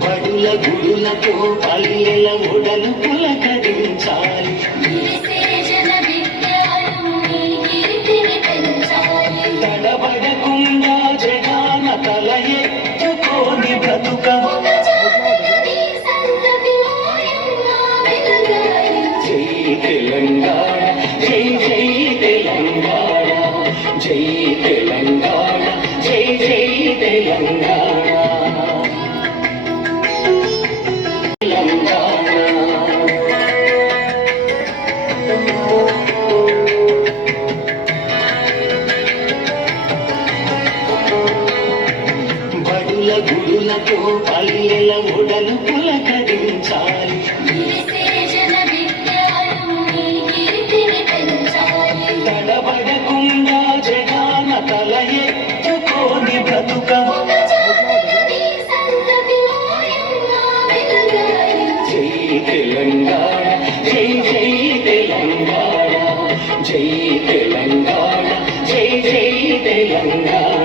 బడుల గుడులతో పల్లెల జై తెలంగాణ జై జై తెలంగాణ గుడులతో పల్లెల పులకరించాలి తడబడకుండా జై జై తెలంగాణ తెలంగాణ జై జై తెలంగాణ.